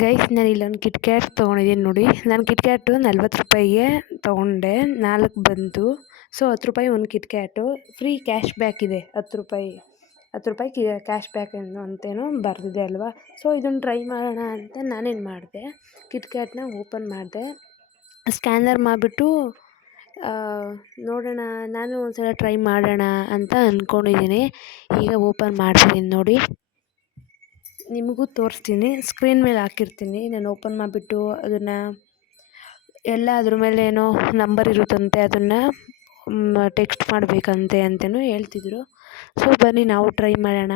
Guys ನಾನು ಇಲ್ಲೊಂದು kit cat ತೊಗೊಂಡಿದ್ದೀನಿ ನೋಡಿ. ನಾನು ಕಿಟ್ ಕ್ಯಾಟು ನಲ್ವತ್ತು ರೂಪಾಯಿಗೆ ತೊಗೊಂಡೆ. ನಾಲ್ಕು ಬಂತು. ಸೊ ಹತ್ತು ರೂಪಾಯಿ ಒಂದು KitKat free cash back ಇದೆ. ಹತ್ತು ರೂಪಾಯಿ. ಹತ್ತು ರೂಪಾಯಿ ಕ್ಯಾಶ್ ಬ್ಯಾಕ್ ಏನು ಅಂತೇನೋ ಬರೆದಿದೆ ಅಲ್ವಾ? ಸೊ ಇದನ್ನು ಟ್ರೈ ಮಾಡೋಣ ಅಂತ ನಾನೇನು ಮಾಡಿದೆ. ಕಿಟ್ ಕ್ಯಾಟ್ನ ಓಪನ್ ಮಾಡಿದೆ. ಸ್ಕ್ಯಾನರ್ ಮಾಡಿಬಿಟ್ಟು ನೋಡೋಣ. ನಾನು ಒಂದು ಸಲ ಟ್ರೈ ಮಾಡೋಣ ಅಂತ ಅಂದ್ಕೊಂಡಿದ್ದೀನಿ ಈಗ ಓಪನ್ ಮಾಡ್ತಿದ್ದೀನಿ ನೋಡಿ. ನಿಮಗೂ ತೋರಿಸ್ತೀನಿ. ಸ್ಕ್ರೀನ್ ಮೇಲೆ ಹಾಕಿರ್ತೀನಿ. ನಾನು ಓಪನ್ ಮಾಡಿಬಿಟ್ಟು ಅದನ್ನು ಎಲ್ಲ ಅದ್ರ ಮೇಲೆ ಏನೋ ನಂಬರ್ ಇರುತ್ತಂತೆ, ಅದನ್ನು ಟೆಕ್ಸ್ಟ್ ಮಾಡಬೇಕಂತೆ ಅಂತಲೂ ಹೇಳ್ತಿದ್ರು. ಸೊ, ಬನ್ನಿ ನಾವು ಟ್ರೈ ಮಾಡೋಣ.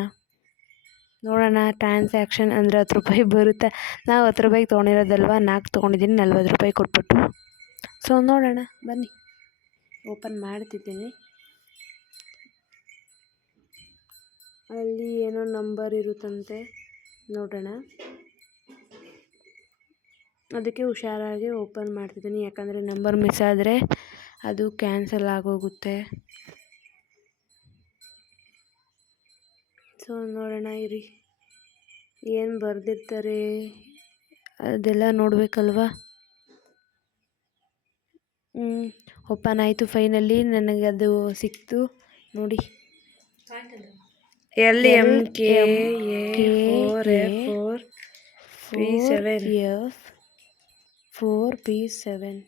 ನೋಡೋಣ, ಟ್ರಾನ್ಸಾಕ್ಷನ್ ಅಂದರೆ ಹತ್ತು ರೂಪಾಯಿ ಬರುತ್ತೆ. ನಾವು ಹತ್ತು ರೂಪಾಯಿಗೆ ತೊಗೊಂಡಿರೋದಲ್ವ? ನಾಲ್ಕು ತೊಗೊಂಡಿದ್ದೀನಿ, ನಲ್ವತ್ತು ರೂಪಾಯಿ ಕೊಟ್ಬಿಟ್ಟು. ಸೊ, ನೋಡೋಣ, ಬನ್ನಿ. ಓಪನ್ ಮಾಡ್ತಿದ್ದೀನಿ. ಅಲ್ಲಿ ಏನೋ ನಂಬರ್ ಇರುತ್ತಂತೆ. ನೋಡೋಣ. ಅದಕ್ಕೆ ಹುಷಾರಾಗಿ ಓಪನ್ ಮಾಡ್ತಿದ್ದೀನಿ. ಯಾಕಂದರೆ ನಂಬರ್ ಮಿಸ್ ಆದರೆ ಅದು ಕ್ಯಾನ್ಸಲ್ ಆಗೋಗುತ್ತೆ. ಸೊ, ನೋಡೋಣ ಇರಿ. ಏನು ಬರೆದಿರ್ತಾರೆ? ಅದೆಲ್ಲ ನೋಡಬೇಕಲ್ವಾ? ಓಪನ್ ಆಯಿತು ಫೈನಲ್ಲಿ ನನಗೆ ಅದು ಸಿಕ್ತು. ನೋಡಿ. L M K four F four P seven F four P seven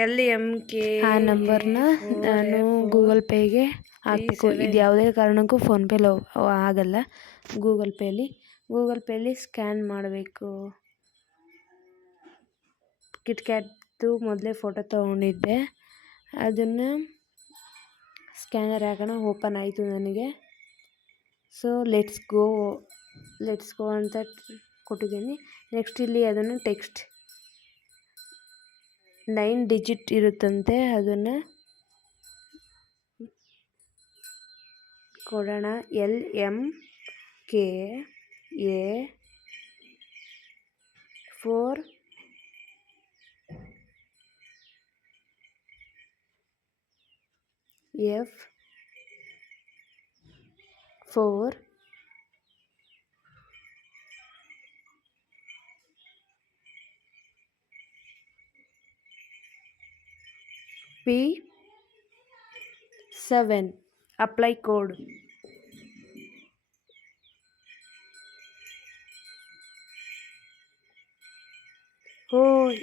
L M K ಆ ನಂಬರ್ನ ನಾನು ಗೂಗಲ್ ಪೇಗೆ ಹಾಕಬೇಕು. ಇದು ಯಾವುದೇ ಕಾರಣಕ್ಕೂ ಫೋನ್ಪೇಲಿ ಆಗಲ್ಲ. ಗೂಗಲ್ ಪೇಲಿ ಗೂಗಲ್ ಪೇಲಿ ಸ್ಕ್ಯಾನ್ ಮಾಡಬೇಕು. ಕಿಟ್ ಕ್ಯಾಟ್ದು ಮೊದಲೇ ಫೋಟೋ ತೊಗೊಂಡಿದ್ದೆ. ಅದನ್ನು ಸ್ಕ್ಯಾನರ್ ಹಾಕೋಣ, ಓಪನ್ ಆಯಿತು ನನಗೆ. So let's go let's go ಅಂತ ಕೊಟ್ಟಿದ್ದೀನಿ. ನೆಕ್ಸ್ಟ್ ಇಲ್ಲಿ ಅದನ್ನು ಟೆಕ್ಸ್ಟ್ ನೈನ್ ಡಿಜಿಟ್ ಇರುತ್ತಂತೆ, ಅದನ್ನು ಕೊಡೋಣ. L M K A four F four P seven apply code oh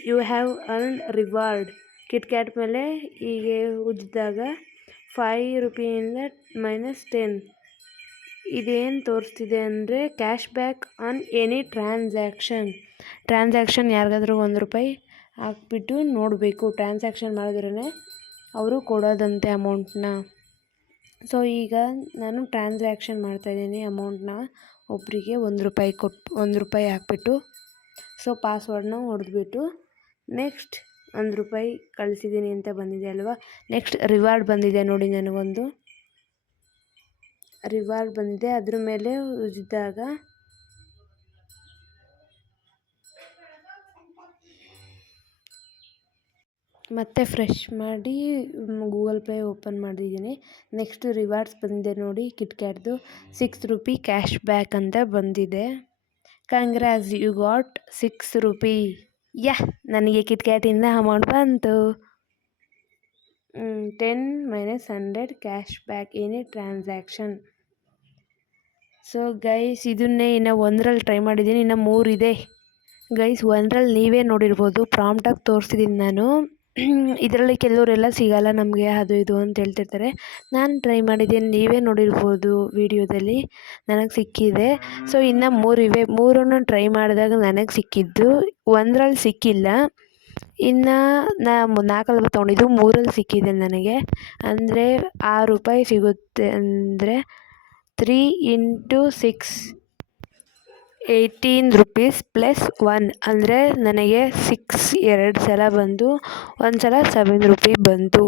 you have earn reward KitKat ಮೇಲೆ ಹೀಗೆ ಉಜ್ಜಿದಾಗ ಫೈ ರುಪಿಯಿಂದ ಮೈನಸ್ ಟೆನ್ ಇದೇನು ತೋರಿಸ್ತಿದೆ ಅಂದರೆ cash back on any transaction transaction ಯಾರಿಗಾದ್ರೂ ಒಂದು ರೂಪಾಯಿ ಹಾಕ್ಬಿಟ್ಟು ನೋಡಬೇಕು. ಟ್ರಾನ್ಸಾಕ್ಷನ್ ಮಾಡಿದ್ರೇ ಅವರು ಕೊಡೋದಂತೆ ಅಮೌಂಟ್ನ ಸೊ ಈಗ ನಾನು ಟ್ರಾನ್ಸಾಕ್ಷನ್ ಮಾಡ್ತಾಯಿದ್ದೀನಿ ಅಮೌಂಟ್ನ ಒಬ್ಬರಿಗೆ ಒಂದು ರೂಪಾಯಿ ಕೊಟ್ಟು ಒಂದು ರೂಪಾಯಿ ಹಾಕ್ಬಿಟ್ಟು ಸೊ ಪಾಸ್ವರ್ಡನ್ನ ಹೊಡೆದ್ಬಿಟ್ಟು ನೆಕ್ಸ್ಟ್ ಒಂದು ರೂಪಾಯಿ ಕಳಿಸಿದ್ದೀನಿ ಅಂತ ಬಂದಿದೆ ಅಲ್ವಾ? ನೆಕ್ಸ್ಟ್ ರಿವಾರ್ಡ್ ಬಂದಿದೆ ನೋಡಿ ನನಗೊಂದು. ರಿವಾರ್ಡ್ ಬಂದಿದೆ, ಅದ್ರ ಮೇಲೆ ಉಜ್ಜಿದಾಗ ಮತ್ತೆ ಫ್ರೆಶ್ ಮಾಡಿ ಗೂಗಲ್ ಪೇ ಓಪನ್ ಮಾಡಿದ್ದೀನಿ ನೆಕ್ಸ್ಟ್ ರಿವಾರ್ಡ್ಸ್ ಬಂದಿದೆ ನೋಡಿ ಕಿಟ್ಕ್ಯಾಟ್ದು ಸಿಕ್ಸ್ ರುಪಿ ಕ್ಯಾಶ್ ಬ್ಯಾಕ್ ಅಂತ ಬಂದಿದೆ. Congrats you got six rupee yeah, ನನಗೆ ಕಿಟ್ ಕ್ಯಾಟಿಂದ ಅಮೌಂಟ್ ಬಂತು ten minus hundred cash back any transaction so guys ಇದನ್ನೇ ಇನ್ನು ಒಂದರಲ್ಲಿ ಟ್ರೈ ಮಾಡಿದ್ದೀನಿ, ಇನ್ನು ಮೂರಿದೆ ಗೈಸ್ ಒಂದರಲ್ಲಿ ನೀವೇ ನೋಡಿರ್ಬೋದು ಪ್ರಾಂಪ್ಟಾಗಿ ತೋರಿಸಿದ್ದೀನಿ ನಾನು. ಇದರಲ್ಲಿ ಕೆಲವರೆಲ್ಲ ಸಿಗಲ್ಲ ನಮಗೆ, ಅದು ಇದು ಅಂತ ಹೇಳ್ತಿರ್ತಾರೆ. ನಾನು ಟ್ರೈ ಮಾಡಿದ್ದೀನಿ, ನೀವೇ ನೋಡಿರ್ಬೋದು ವೀಡಿಯೋದಲ್ಲಿ ನನಗೆ ಸಿಕ್ಕಿದೆ. ಸೊ ಇನ್ನು ಮೂರಿವೆ ಮೂರನ್ನು ಟ್ರೈ ಮಾಡಿದಾಗ ನನಗೆ ಸಿಕ್ಕಿದ್ದು, ಒಂದರಲ್ಲಿ ಸಿಕ್ಕಿಲ್ಲ. ಇನ್ನು ನಾ ನಾಲ್ಕಲ್ವ ತೊಗೊಂಡಿದ್ದು, ಮೂರಲ್ಲಿ ಸಿಕ್ಕಿದೆ ನನಗೆ. ಅಂದರೆ ಆರು ರೂಪಾಯಿ ಸಿಗುತ್ತೆ, ಅಂದರೆ three into six eighteen rupees plus one ಅಂದರೆ ನನಗೆ ಸಿಕ್ಸ್ ಎರಡು ಸಲ ಬಂದು, ಒಂದು ಸಲ ಸೆವೆನ್ ರುಪಿ ಬಂತು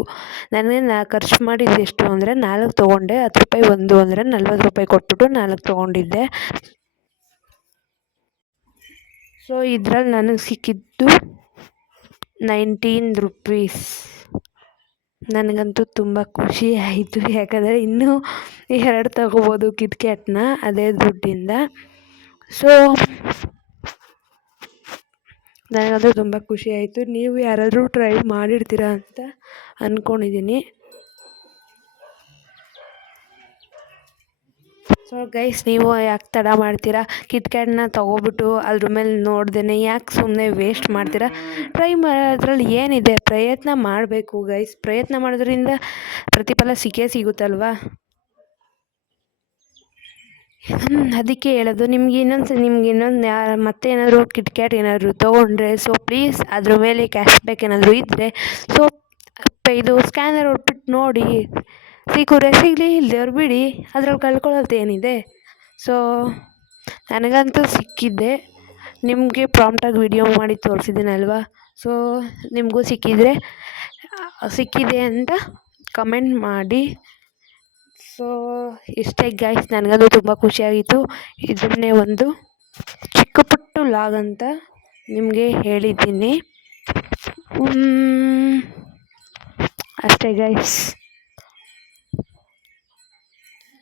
ನನಗೆ ನಾ ಖರ್ಚು ಮಾಡಿದ್ದು ಎಷ್ಟು ಅಂದರೆ ನಾಲ್ಕು ತೊಗೊಂಡೆ, ಹತ್ತು ರೂಪಾಯಿ ಒಂದು ಅಂದರೆ ನಲ್ವತ್ತು ರೂಪಾಯಿ ಕೊಟ್ಬಿಟ್ಟು ನಾಲ್ಕು ತೊಗೊಂಡಿದ್ದೆ. ಸೊ ಇದ್ರಲ್ಲಿ ನನಗೆ ಸಿಕ್ಕಿದ್ದು ನೈನ್ಟೀನ್ ರುಪೀಸ್ ನನಗಂತೂ ತುಂಬ ಖುಷಿ ಆಯಿತು. ಯಾಕಂದರೆ ಇನ್ನೂ ಎರಡು ತಗೋಬೋದು ಕಿಟ್ಕ್ಯಾಟ್ನ ಅದೇ ದುಡ್ಡಿಂದ. ಸೊ ನನಗಂತೂ ತುಂಬ ಖುಷಿ ಆಯಿತು. ನೀವು ಯಾರಾದರೂ ಟ್ರೈ ಮಾಡಿರ್ತೀರಾ ಅಂತ ಅಂದ್ಕೊಂಡಿದ್ದೀನಿ ಸೊ ಗೈಸ್ ನೀವು ಯಾಕೆ ತಡ ಮಾಡ್ತೀರಾ? ಕಿಟ್ಕ್ಯಾಟ್ನ ತೊಗೊಬಿಟ್ಟು ಅದ್ರ ಮೇಲೆ ನೋಡ್ದೇನೆ ಯಾಕೆ ಸುಮ್ಮನೆ ವೇಸ್ಟ್ ಮಾಡ್ತೀರಾ? ಟ್ರೈ ಮಾಡೋದ್ರಲ್ಲಿ ಏನಿದೆ? ಪ್ರಯತ್ನ ಮಾಡಬೇಕು ಗೈಸ್ ಪ್ರಯತ್ನ ಮಾಡೋದ್ರಿಂದ ಪ್ರತಿಫಲ ಸಿಕ್ಕೇ ಸಿಗುತ್ತಲ್ವಾ? ಅದಕ್ಕೆ ಹೇಳೋದು. ನಿಮ್ಗೆ ಇನ್ನೊಂದು ನಿಮ್ಗೆ ಇನ್ನೊಂದು ಯಾ, ಮತ್ತೆ ಏನಾದರೂ ಕಿಟ್ಕ್ಯಾಟ್ ಏನಾದರೂ ತೊಗೊಂಡ್ರೆ ಸೊ ಪ್ಲೀಸ್ ಅದ್ರ ಮೇಲೆ ಕ್ಯಾಶ್ ಬ್ಯಾಕ್ ಏನಾದರೂ ಇದ್ದರೆ ಸೊ ಇದು ಸ್ಕ್ಯಾನರ್ ಹೊಡ್ಬಿಟ್ಟು ನೋಡಿ. ಸಿಕ್ಕರೆ ಸಿಗಲಿ ಇಲ್ದೇವ್ರು ಬಿಡಿ. ಅದ್ರಲ್ಲಿ ಕಳ್ಕೊಳ್ಳೋದು ಏನಿದೆ? ಸೊ ನನಗಂತೂ ಸಿಕ್ಕಿದ್ದೆ. ನಿಮಗೆ ಪ್ರಾಂಪ್ಟಾಗಿ ವಿಡಿಯೋ ಮಾಡಿ ತೋರಿಸಿದ್ದೀನಲ್ವಾ ಸೊ ನಿಮಗೂ ಸಿಕ್ಕಿದರೆ, ಸಿಕ್ಕಿದೆ ಅಂತ ಕಮೆಂಟ್ ಮಾಡಿ. ಸೊ ಇಷ್ಟೇ ಗೈಸ್ ನನಗದು ತುಂಬ ಖುಷಿಯಾಗಿತ್ತು. ಇದನ್ನೇ ಒಂದು ಚಿಕ್ಕ ಪುಟ್ಟ ಲಾಗ್ ಅಂತ ನಿಮಗೆ ಹೇಳಿದ್ದೀನಿ. ಅಷ್ಟೇ ಗೈಸ್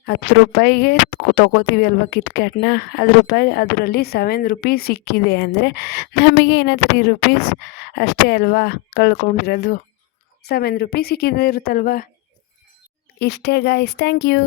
ಹತ್ತು ರೂಪಾಯಿಗೆ ತೊಗೋತೀವಿ ಅಲ್ವಾ ಕಿಟ್ಕ್ಯಾಟ್ನ ಅದು ರೂಪಾಯಿ ಅದರಲ್ಲಿ ಸೆವೆನ್ ರುಪೀಸ್ ಸಿಕ್ಕಿದೆ ಅಂದರೆ ನಮಗೆ ಏನೋ ತ್ರೀ ರುಪೀಸ್ ಅಷ್ಟೇ ಅಲ್ವಾ ಕಳ್ಕೊಂಡಿರೋದು? ಸೆವೆನ್ ರುಪೀಸ್ ಸಿಕ್ಕಿದೆ ಇರುತ್ತಲ್ವಾ? ಇಷ್ಟೇ ಗಾಯ್ಸ್ ಥ್ಯಾಂಕ್ ಯು